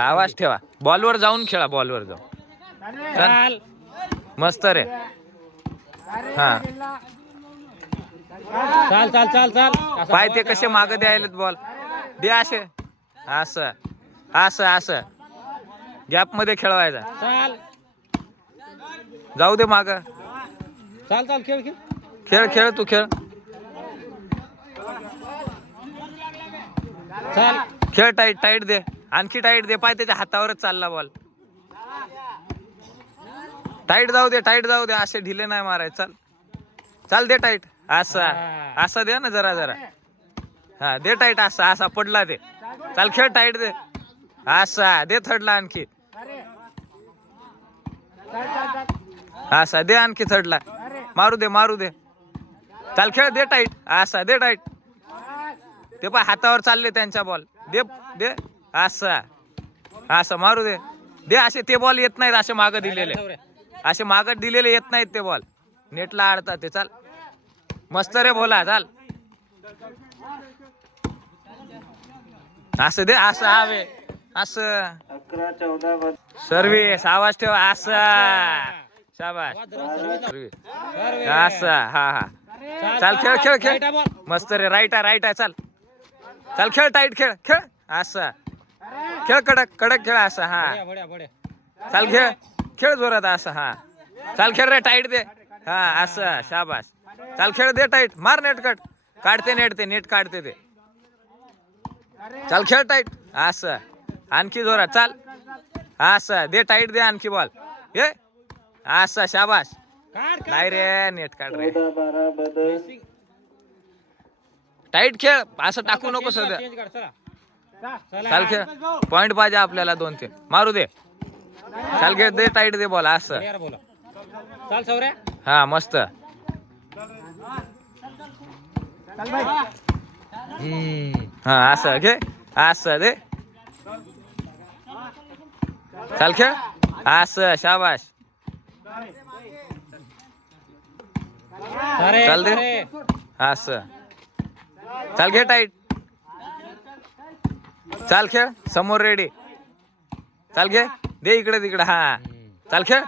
आवाज ठेवा, बॉलवर जाऊन खेळा, बॉलवर जाऊन चल. मस्त रे. हा चाल चाल चाल चाल. पाय ते कसे माग द्यायलेत बॉल. दे असे, असं असं असं गॅप मध्ये खेळवायचा. चाल जाऊ दे माग. चाल चाल खेळ खेळ. खेळ खेळ तू खेळ. चाल खेळ टाईट टाईट दे, आणखी टाईट दे. पाय त्याच्या हातावरच चालला बॉल. टाईट जाऊ दे, टाईट जाऊ दे. असे ढिले नाही मारायचे. चाल चाल दे टाईट. असा असा दे ना जरा जरा. हा दे टाईट. असा असा पडला ते. चाल खेळ टाईट दे. असा दे थर्डला आणखी. असा दे आणखी थर्डला. मारू दे मारू दे. चाल खेळ दे टाईट. असा दे टाईट. ते पण हातावर चालले त्यांच्या बॉल. दे दे असा असं मारू दे. दे असे. ते बॉल येत नाहीत असे माग दिलेले. असे माग दिलेले येत नाहीत ते बॉल. नेटला आडतात ते. चाल मस्त रे बोला. चाल असं दे. असं हवे असं. 11-14 सर्विस. आवाज ठेवा. असा शाबास. असा हा हा. चाल खेळ खेळ खेळ. मस्त रे. राईट आहे राईट आहे. चाल चाल खेळ टाईट. खेळ खेळ असा. खेळ कडक कडक खेळ. असा हा. चाल खेळ खेळ जोरात. असं हा. चाल खेळ रे टाईट दे. हा असं शाबास. चाल खेळ दे टाईट. मार नेट कट. काढते नेट. ते नेट काढते ते. चाल खेळ टाईट. असं आणखी जोरात. चाल असं दे टाईट दे आणखी बॉल. ये असं शाबास. नाही रे नेट काढ रे. 14-12 बदल. टाईट खेळ. असं टाकू नको सध्या. चाल खेळ. पॉइंट पाहिजे आपल्याला 2-3. मारू दे. चाल खेळ दे टाईट दे बॉल. असं चाल सौर्या. हा मस्त. हा असं घे. असं दे. चाल खेळ. असं शाबास. चाल दे. असं चाल घे टाईट. चाल खेळ. समोर रेडी. चाल घे. दे इकडे तिकडे. हा चाल खेळ.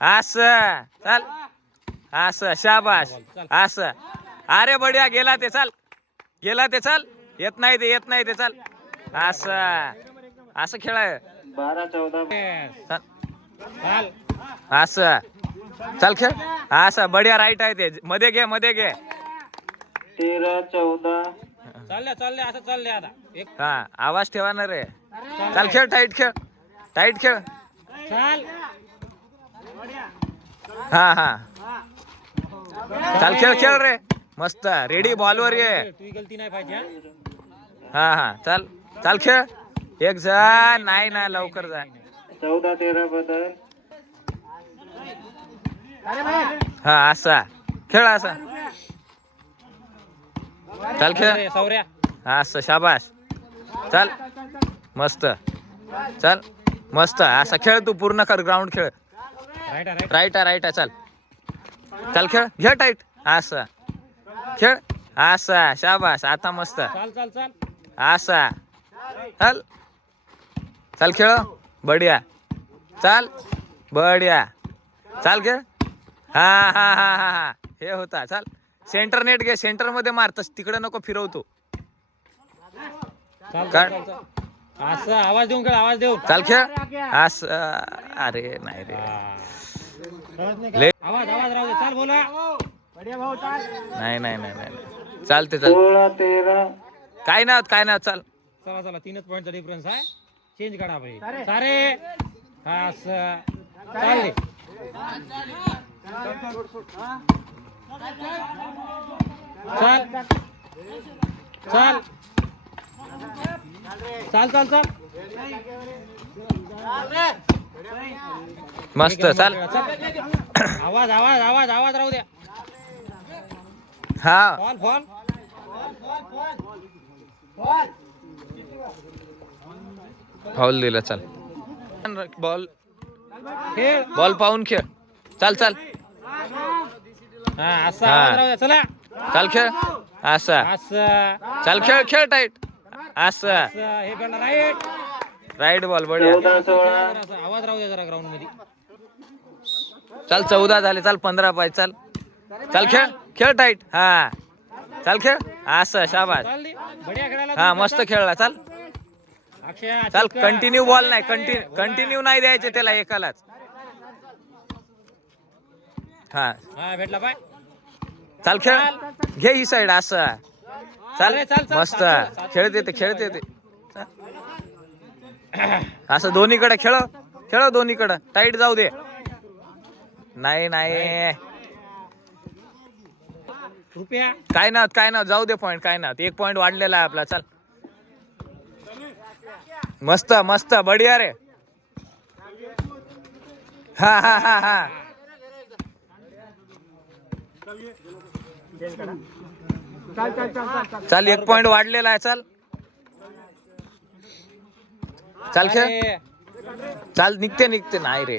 असं चाल. असं शाबास. असं. अरे बढिया. गेला ते. चाल गेला ते. चाल. येत नाही ते. येत नाही ते. चाल असं असं खेळाय. 12-14 चाल असं चाल खेळ. असं बढिया. राईट आहे ते. मध्ये घे मध्ये घे. 13-14 चालले चालले असं चालले आता. हा आवाज ठेवा ना रे. चाल खेळ टाईट खेळ. टाईट खेळ. चाल हा हा. चाल खेळ खेळ रे. मस्त रेडी. बॉलवर ये. तुझी गलती नाही पाहिजे. हा हा. चाल चाल खेळ. एक जण नाही ना लवकर जा. 14-13 बदल. हा असा खेळ. असा चाल खेळ. सौर्या. असं शाबास. चाल मस्त. चाल मस्त. असा खेळ तू पूर्ण कर. ग्राउंड खेळ. Right right. चाल चाल खेळ. घे टाईट. असं खेळ. असा शाबास. आता मस्त. चाल चाल चाल. असा चाल. चाल खेळ. बढिया. चाल बढिया. चाल खेळ. हा हा हा हा हा. हे होता. चाल सेंटर नेट घे. सेंटर मध्ये मारतस. तिकडे नको फिरवतो. काढ. असं आवाज देऊन खेळ. आवाज देऊन. चाल खेळ. असं. अरे नाही रे. आवाज आवाज राहू दे. चाल बोला. नाही नाही नाही नाही. चालते चाल. 16-13 काय नाही काय नाही. चाल चला चला. 3च पॉईंटचा डिफरन्स आहे. चेंज करा भाई. सारे असं चालले. चाल चाल चाल चाल चाल. मस्त. चाल. आवाज आवाज आवाज आवाज राहू द्या. हा फॉल फॉल. फाऊल दिला. चाल बॉल. खेळ. बॉल पाहून खेळ. चाल चाल. हा असं आवाज राहू द्या. चला चाल खेळ. असा असं चाल खेळ. खेळ टाईट. असं हे पण राईट. राईट बॉल बढिया 14-16 जरासा आवाज राहू दे जरा ग्राउंड मध्ये. चाल 14 झाले चाल 15 पाहिजे चाल चाल खेळ खेळ टाईट हा चाल खेळ असं शाबास चाल दे. बढिया खेळायला हा तू. मस्त खेळला चाल अक्षय चाल चिपका. कंटिन्यू बॉल नाही कंटिन्यू नाही द्यायचे त्याला एकालाच हा हा भेटला पाय. चाल खेळ घे ही साईड असं चाल अरे, चाल, चाल, मस्त चाल. खेळते ते खेळते ते असं दोन्हीकडे खेळ दोन्हीकडे टाईट जाऊ दे नाही नाही रुपया काय ना जाऊ दे पॉइंट काय ना 1 पॉइंट वाढलेला आहे आपला चाल मस्त मस्त बढिया रे हा हा हा हा चाल 1 पॉइंट वाढलेला आहे चाल चाल खेळ अरे, चाल निघते नाही रे